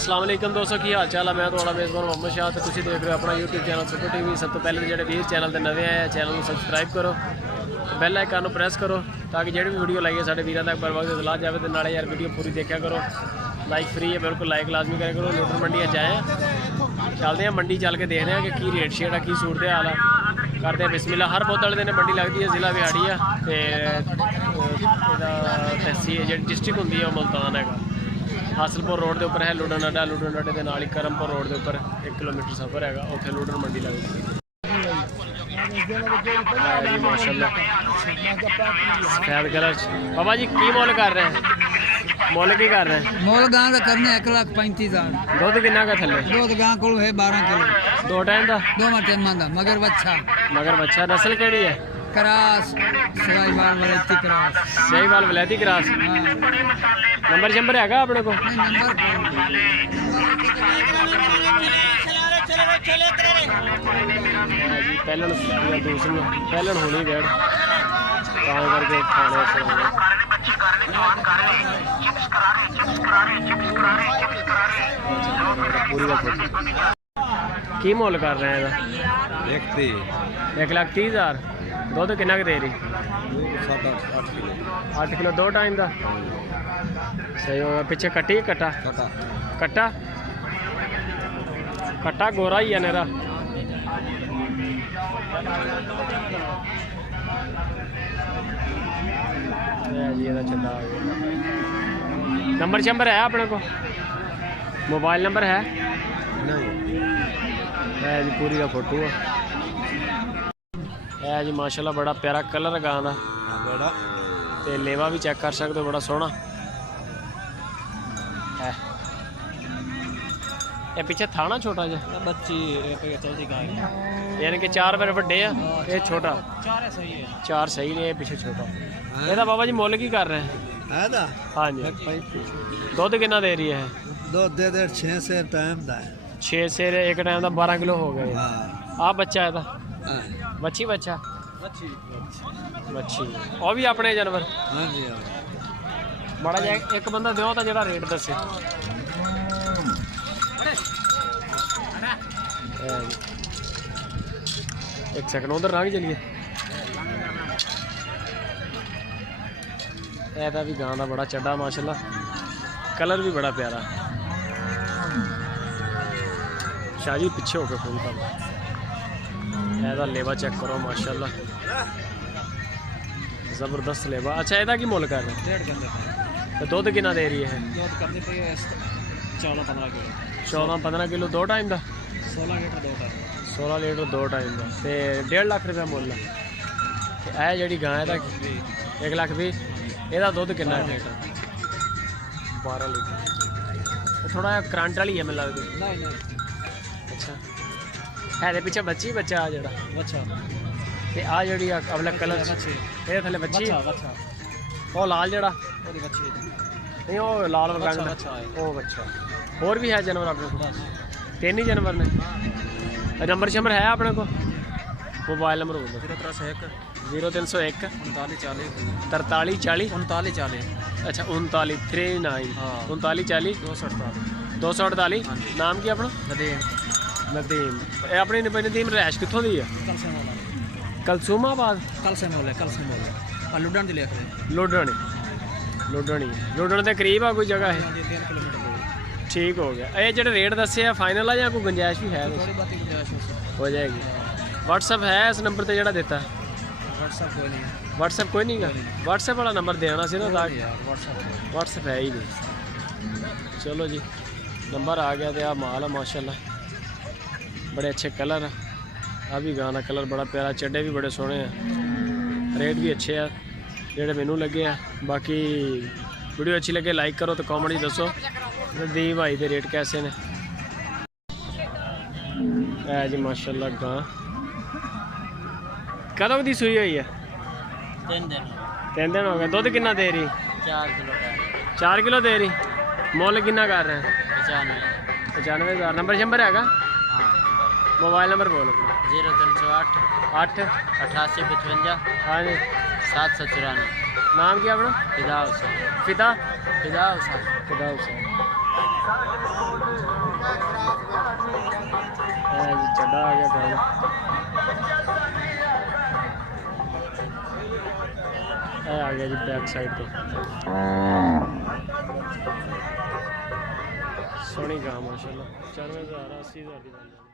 अस्सलाम वालेकुम दोस्तों, की हाल चाल है। मैं थोड़ा मेज़बान मोहम्मद शाह तो तुम देख रहे हो अपना यूट्यूब चैनल सुपर टीवी। सब तो पहले जो वीर चैनल पर नवे आए चैनल को सबसक्राइब करो, बैल आइकन को प्रेस करो ताकि जो भी वीडियो लाइए साढ़े वीरों तक बर वक्त इतला जाए। तो नाले यार वीडियो पूरी देखा करो, लाइक फ्री है बिल्कुल, लाइक लाजमी करा करो। लोटर मंडी जाए चलते हैं, मंडी चल के देखते हैं कि की रेट शेट है, की सूरत हाल है। करते हैं बिस्मिल्लाह। हर बुध वाले दिन मंडी लगती है, जिला बिहाड़ी है तहसील जी डिस्ट्रिक्ट होंगी है मुल्तान है। हासलपुर रोड के उपर है लुडन अड्डा, लुडन अड्डे के नाल ही करमपुर रोड के उपर 1 किलोमीटर सफ़र है, उत्थे लुडन मंडी लगती है। माशाल्लाह सफेद कलर। बाबा जी की मोल कर रहे हैं? मोल की कर रहे हैं? मोल गां का करने 1,35,000। दुध कितना का थले? दूध गां को है 12 किलो। 2 टाइम का? 2 टाइम का। मगर बच्चा नस्ल केड़ी है? क्रास सहीवाल वलैती क्रास। सहीवाल वलैती क्रास। नंबर शंबर है अपने को? पहलन दूसरी पहलन होनी डेढ़ करके खाने की मोल कर रहे हैं? 1,30,000। दुध कितना दे रही? 8 किलो 2 टाइम का। सही होगा। पीछे कट्टी कट्टा कट्टा कट्टा गोरा ही है मेरा। नंबर शंबर है अपने को? मोबाइल नंबर है जी? पूरी का फोटो है जी। माशाल्लाह बड़ा प्यारा कलर गाना ते लेवा भी चेक कर सकते हो, बड़ा सोहना है। ये पीछे था ना छोटा जा बच्ची, यानी कि 4 बार बड़े है, ये छोटा 4 सही ने, पीछे छोटा। ये बाबा जी मोल की कर रहे हैं? हाँ जी। दुध कितना दे रही है? दूध दे 6 से टाइम दा है। 6 से एक टाइम का 12 किलो हो गए। आप बच्चा है बच्ची बच्चा बच्ची और भी अपने जानवर? हाँ जी। बड़ा जा एक बंदा दो तो जरा रेट दसे। एक सेकंड उधर ना भी चलिए। ऐसा भी गां का बड़ा चड्डा माशाल्लाह, कलर भी बड़ा प्यारा। शाही पीछे होकर फोन कर ऐसा लेवा चेक करो माशाल्लाह, जबरदस्त लेवा। अच्छा एदा की मुल कर रहे? तो दुध कितना दे रही है? 14-15 किलो 2 टाइम का। 16 लीटर 2 टाइम का। तो 1.5 लाख रुपया मुल है। जी गां है 1,20,000। यदा दुध कितना है? 12 लीटर। थोड़ा करंट वाली है मिला लगती? अच्छा है पीछे बच्ची बच्चा आ जड़ा अच्छा। ते आ जड़ी अगला कलर ये थले बच्ची वो लाल जड़ा नहीं, वो लाल रंग का वो बच्चा। और भी है जानवर अपने को? 3 ही जानवर ने। नंबर शंबर है अपने को? मोबाइल नंबर बोलो। 0301 43 40 39 अच्छा 39 39 40 248। नाम की अपना? नदीम। अपनी नदीम रैश कितों दी है? कलसूमाबाद। लुडन के करीब है कोई जगह है? ठीक हो गया। ये जो रेट दसे है फाइनल है या कोई गुंजाइश भी है? हो जाएगी। व्हाट्सअप है इस नंबर पर जो देता है? व्हाट्सअप कोई नहीं है। व्हाट्सअप वाला नंबर देना सी ना, व्हाट्सअप है ही नहीं। चलो जी नंबर आ गया। तो आ माल है माशाल्लाह, बड़े अच्छे कलर है। अभी गाना कलर बड़ा प्यारा, चड्डे भी बड़े सोहने हैं, रेट भी अच्छे हैं जेडे मैनू लगे हैं। बाकी वीडियो अच्छी लगे लाइक करो तो कॉमेंट ही दसो दी भाई दे रेट कैसे ने। है जी माशाल्लाह गां कदों की सूई हुई है? 3 दिन हो गए। दुध कितना दे रही? 4 किलो दे रही। मुल कितना कर रहे हैं? 95,000। नंबर शंबर है? मोबाइल नंबर बोलो। 0308 8 88 55 हाँ जी 794। नाम क्या अपना? फिदा हुसैन। फिदा फिदा हुसैन। फिदा हुसैन। ਵੱਡਾ ਆ ਗਿਆ ਗਾਂ ਇਹ ਆ ਗਿਆ ਜੀ ਬੈਕ ਸਾਈਡ ਤੋਂ ਸੋਹਣੀ ਗਾਂ ਮਾਸ਼ਾਅੱਲਾ 94,000 80,000 ਦੀ ਬਣ ਜਾਂਦੀ